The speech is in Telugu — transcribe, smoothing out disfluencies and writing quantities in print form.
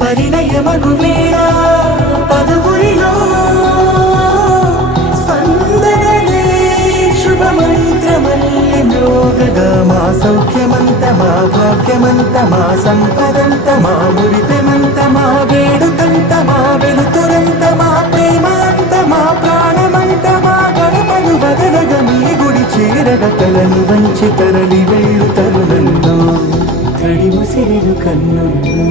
పరిణయమగు వేళ పదుగురిలో స్పందనలే శుభమంత్రమల్లి మ్రోగగా మా సౌఖ్యమంత మా భాగ్యమంత మా సంపదంత మా మురిపెమంత మా వేడుకంత మా వెలుతురంత మా ప్రేమంత మా ప్రాణమంత మా గడపను వదలగ మీ గుడి చేరగ తలను వంచి తరలి వెళ్ళు తరుణంలో తడి ముసిరెను కన్నుల్లో